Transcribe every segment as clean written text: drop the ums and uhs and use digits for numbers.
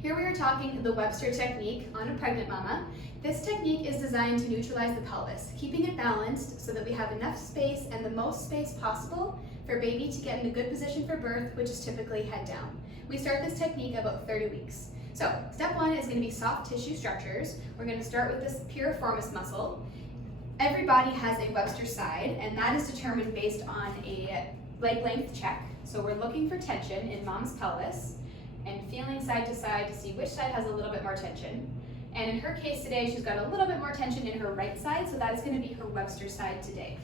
Here we are talking the Webster Technique on a pregnant mama. This technique is designed to neutralize the pelvis, keeping it balanced so that we have enough space and the most space possible for baby to get in a good position for birth, which is typically head down. We start this technique about 30 weeks. So step one is going to be soft tissue structures. We're going to start with this piriformis muscle. Every body has a Webster side, and that is determined based on a leg length check. So we're looking for tension in mom's pelvis and feeling side to see which side has a little bit more tension. And in her case today, she's got a little bit more tension in her right side, so that is going to be her Webster side today.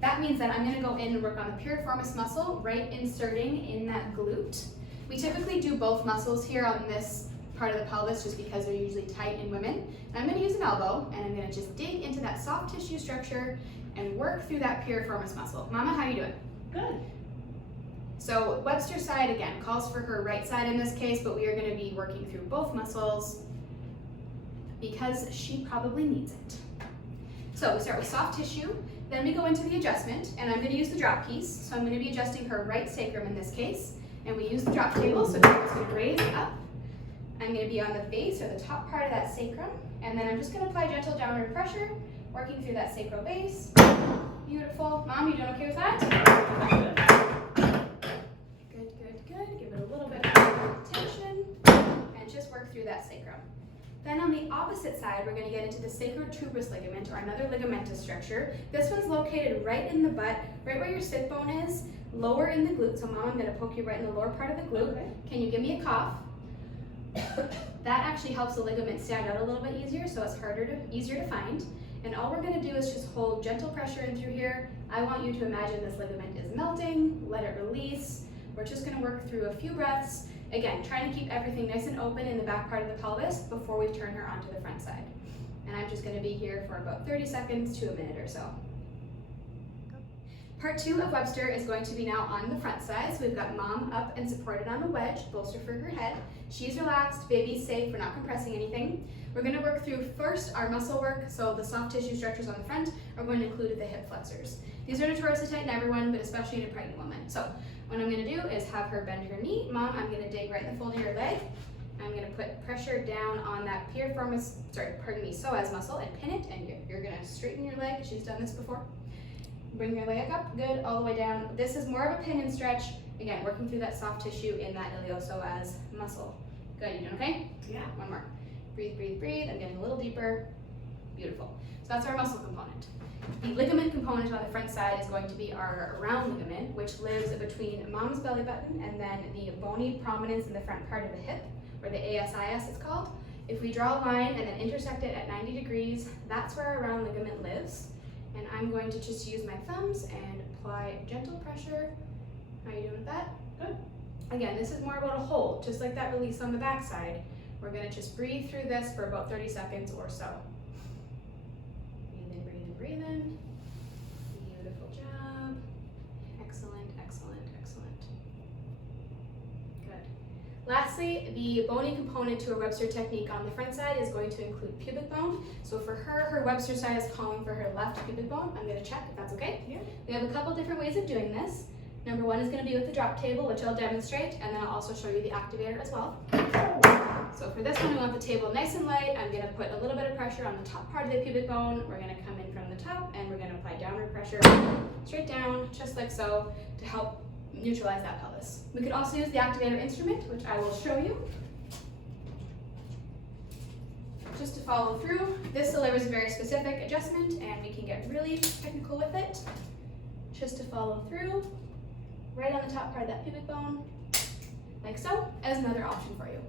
That means that I'm going to go in and work on the piriformis muscle, right inserting in that glute. We typically do both muscles here on this part of the pelvis just because they're usually tight in women. And I'm going to use an elbow, and I'm going to just dig into that soft tissue structure and work through that piriformis muscle. Mama, how are you doing? Good. So Webster side, again, calls for her right side in this case, but we are going to be working through both muscles because she probably needs it. So we start with soft tissue, then we go into the adjustment, and I'm going to use the drop piece. So I'm going to be adjusting her right sacrum in this case, and we use the drop table, so it's going to raise up. I'm going to be on the base or the top part of that sacrum, and then I'm just going to apply gentle downward pressure, working through that sacral base. Beautiful. Mom, you doing okay with that? Good. Give it a little bit of tension, and just work through that sacrum. Then on the opposite side, we're going to get into the sacrotuberous ligament, or another ligamentous structure. This one's located right in the butt, right where your sit bone is, lower in the glute. So Mom, I'm going to poke you right in the lower part of the glute. Okay. Can you give me a cough? That actually helps the ligament stand out a little bit easier, so it's easier to find. And all we're going to do is just hold gentle pressure in through here. I want you to imagine this ligament is melting, let it release. We're just going to work through a few breaths. Again, trying to keep everything nice and open in the back part of the pelvis before we turn her onto the front side. And I'm just going to be here for about 30 seconds to a minute or so. Part 2 of Webster is going to be now on the front side. So we've got Mom up and supported on the wedge, bolster for her head. She's relaxed, baby's safe, we're not compressing anything. We're going to work through first our muscle work, so the soft tissue structures on the front are going to include the hip flexors. These are notoriously tight in everyone, but especially in a pregnant woman. So what I'm going to do is have her bend her knee. Mom, I'm going to dig right in the fold of your leg. I'm going to put pressure down on that psoas muscle and pin it, and you're going to straighten your leg. She's done this before. Bring your leg up, good, all the way down. This is more of a pin and stretch. Again, working through that soft tissue in that iliopsoas muscle. Good, you doing okay? Yeah. One more. Breathe. I'm getting a little deeper. Beautiful. So that's our muscle component. The ligament component on the front side is going to be our round ligament, which lives between Mom's belly button and then the bony prominence in the front part of the hip, or the ASIS it's called. If we draw a line and then intersect it at 90 degrees, that's where our round ligament lives. And I'm going to just use my thumbs and apply gentle pressure. How are you doing with that? Good. Again, this is more about a hold, just like that release on the back side. We're going to just breathe through this for about 30 seconds or so. Breathe in. Beautiful job. Excellent. Good. Lastly, the bony component to a Webster technique on the front side is going to include pubic bone. So for her Webster side is calling for her left pubic bone. I'm going to check if that's okay. Yeah. We have a couple different ways of doing this. Number one is going to be with the drop table, which I'll demonstrate, and then I'll also show you the activator as well. So for this one, we want the table nice and light. I'm going to put a little bit of pressure on the top part of the pubic bone. We're going to come in from the top, and we're going to apply downward pressure straight down, just like so, to help neutralize that pelvis. We could also use the activator instrument, which I will show you. Just to follow through, this delivers a very specific adjustment, and we can get really technical with it. Just to follow through, right on the top part of that pubic bone, like so, as another option for you.